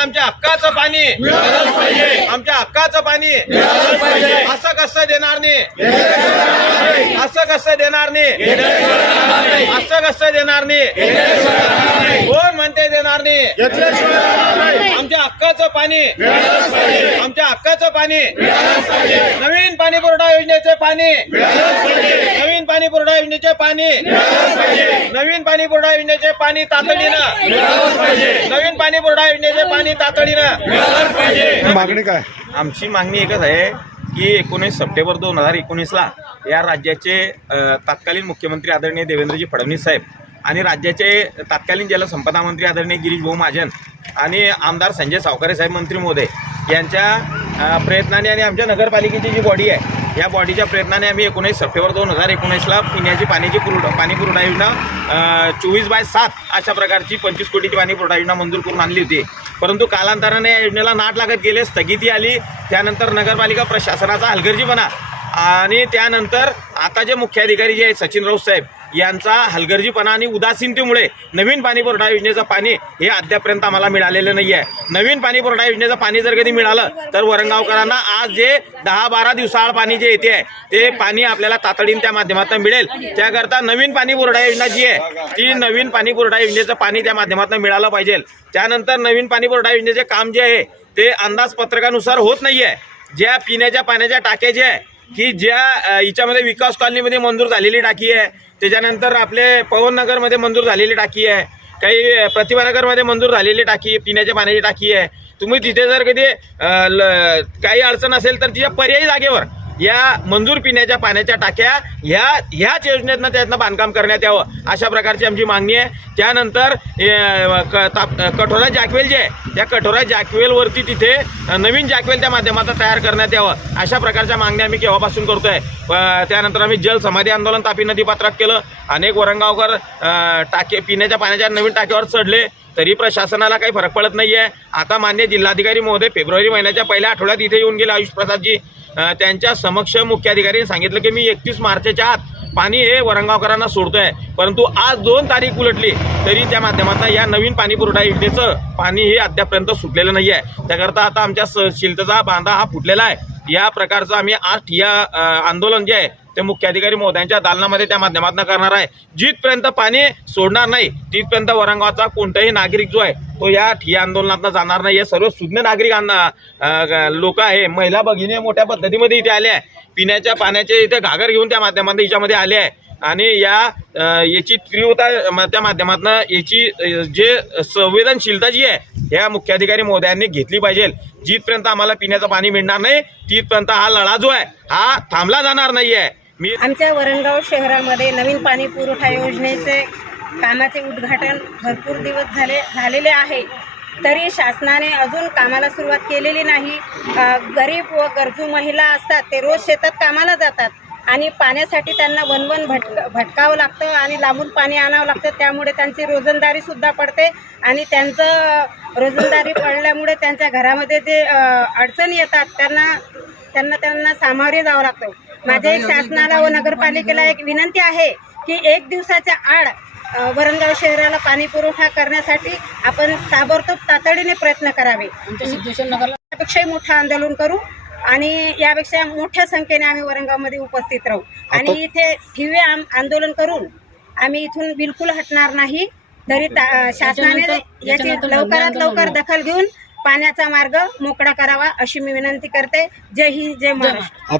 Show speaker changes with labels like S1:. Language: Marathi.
S1: आमच्या हक्काचं पाणी. आमच्या हक्काचं पाणी. असं कसं देणार नाही. असं कसं देणार नाही. असं कसं देणार नाही. कोण म्हणते देणार नाही? आमच्या हक्काचं पाणी. आमच्या हक्काचं पाणी. नवीन पाणी पुरवठा योजनेचे पाणी. पुरवठा योजनेचे पाणी. नवीन पाणी पुरवठा योजनेचे पाणी तातडीनं. नवीन पाणी पुरवठा योजनेचे पाणी तातडीनं.
S2: मागणी काय?
S1: आमची मागणी एकच आहे की एकोणीस सप्टेंबर दोन हजार एकोणीसला या राज्याचे तत्कालीन मुख्यमंत्री आदरणीय देवेंद्रजी फडणवीस साहेब आणि राज्याचे तत्कालीन जलसंपदा मंत्री आदरणीय गिरीश भाऊ महाजन आणि आमदार संजय सावकारे साहेब मंत्री महोदय यांच्या प्रयत्नाने आणि आमच्या नगरपालिकेची जी बॉडी आहे या बॉडीच्या प्रयत्नाने आम्ही एकोणीस सप्टेंबर दोन हजार एकोणीसला पिण्याची पाण्याची पुरवठा पाणी पुरवठा योजना चोवीस बाय सात अशा प्रकारची पंचवीस कोटीची पाणी पुरवठा योजना मंजूर करून आणली होती. परंतु कालांतराने या योजनेला नाट लागत गेले स्थगिती आली. त्यानंतर नगरपालिका प्रशासनाचा हलगर्जीपणा आणि त्यानंतर आता जे मुख्याधिकारी जे आहेत सचिन राऊत साहेब यांचा हलगर्जीपणा आणि उदासीनतेमुळे नवीन पाणी पुरवठा योजनेचं पाणी हे अद्यापर्यंत आम्हाला मिळालेलं नाही आहे नवीन पाणी पुरवठा योजनेचं पाणी जर कधी मिळालं तर वरंगावकरांना आज जे दहा बारा दिवसाआड पाणी जे येते आहे ते पाणी आपल्याला तातडीने त्या माध्यमातून मिळेल. त्याकरता नवीन पाणी पुरवठा योजना जी आहे ती नवीन पाणी पुरवठा योजनेचं पाणी त्या माध्यमातून मिळालं पाहिजे. त्यानंतर नवीन पाणी पुरवठा योजनेचे काम जे आहे ते अंदाजपत्रकानुसार होत नाही आहे ज्या पिण्याच्या पाण्याच्या टाक्या ज्या आहे की ज्या हिच्यामध्ये विकास कॉलनीमध्ये मंजूर झालेली टाकी आहे त्याच्यानंतर आपले पवननगरमध्ये मंजूर झालेली टाकी आहे काही प्रतिभानगरमध्ये मंजूर झालेली टाकी आहे पिण्याच्या पाण्याची टाकी आहे. तुम्ही तिथे जर कधी ल- काही अडचण असेल तर तिच्या पर्यायी जागेवर या मंजूर पिण्याच्या पाण्याच्या टाक्या ह्या ह्याच योजनेतनं त्यातनं बांधकाम करण्यात यावं अशा प्रकारची आमची मागणी आहे. त्यानंतर क- ताप- कठोरा जॅकवेल जे आहे त्या कठोरा जॅकवेलवरती तिथे नवीन जॅकवेल त्या माध्यमातून तयार करण्यात यावं अशा प्रकारच्या मागण्या आम्ही केव्हापासून करतोय. आहे त्यानंतर आम्ही जल समाधी आंदोलन तापी नदीपात्रात केलं. अनेक वरंगावकर टाके पिण्याच्या पाण्याच्या नवीन टाक्यावर चढले तरी प्रशासनाला काही फरक पडत नाही आहे आता मान्य जिल्हाधिकारी महोदय फेब्रुवारी महिन्याच्या पहिल्या आठवड्यात इथे येऊन गेले आयुष प्रसादजी त्यांच्या समक्ष मुख्याधिकाऱ्यांनी सांगितलं की मी एकतीस मार्चच्या आत पाणी हे वरंगावकरांना सोडतोय. परंतु आज दोन तारीख उलटली तरी त्या माध्यमातून या नवीन पाणी पुरवठा योजनेचं पाणी हे अद्यापर्यंत सुटलेलं नाही आहे त्याकरता आता आमच्या स- शिलतेचा बांधा हा फुटलेला आहे. या प्रकारचं आम्ही आज ठिया आंदोलन जे आहे ते मुख्याधिकारी महोदयांच्या दालनामध्ये त्या माध्यमातून करणार आहे. जिथपर्यंत पाणी सोडणार नाही तिथपर्यंत वरंगावचा कोणताही नागरिक जो आहे तो या ठिया आंदोलनातनं जाणार नाही या सर्व सुज्ञ नागरिकांना लोक आहे महिला भगिनी मोठ्या पद्धतीमध्ये इथे आले आहे. पिण्याच्या पाण्याचे इथे घागर घेऊन त्या माध्यमातून हिच्यामध्ये आले आहे. आणि या याची तीव्रता त्या माध्यमातून याची जे संवेदनशीलता जी आहे ह्या मुख्याधिकारी महोदयांनी घेतली पाहिजे. जिथपर्यंत आम्हाला पिण्याचं पाणी मिळणार नाही तिथपर्यंत हा लढा जो आहे हा थांबला जाणार नाही आहे मी
S3: आमच्या वरणगाव शहरामध्ये नवीन पाणी पुरवठा योजनेचे कामाचे उद्घाटन भरपूर दिवस झाले झालेले आहे. तरी शासनाने अजून कामाला सुरुवात केलेली नाही. गरीब व गरजू महिला असतात ते रोज शेतात कामाला जातात. आणि पाण्यासाठी त्यांना वनवन भटक भटकावं लागतं आणि लांबून पाणी आणावं लागतं. त्यामुळे त्यांची रोजंदारीसुद्धा पडते आणि त्यांचं रोजंदारी पडल्यामुळे त्यांच्या घरामध्ये जे अडचणी येतात त्यांना त्यांना त्यांना सामोरे जावं लागतं. माझ्या एक शासनाला व नगरपालिकेला एक विनंती आहे की एक दिवसाच्या आड वरणगाव शहराला पाणी पुरवठा करण्यासाठी आपण ताबडतोब तातडीने प्रयत्न करावे. त्यापेक्षाही मोठं आंदोलन करू आणि यापेक्षा मोठ्या संख्येने आम्ही वरणगावमध्ये उपस्थित राहू. आणि इथे ठिवे आम- आंदोलन करून आम्ही इथून बिलकुल हटणार नाही. तरी शासनाने याची लवकरात लवकर दखल घेऊन पाण्याचा मार्ग मोकळा करावा अशी मी विनंती करते. जय हिंद जय महाराष्ट्र.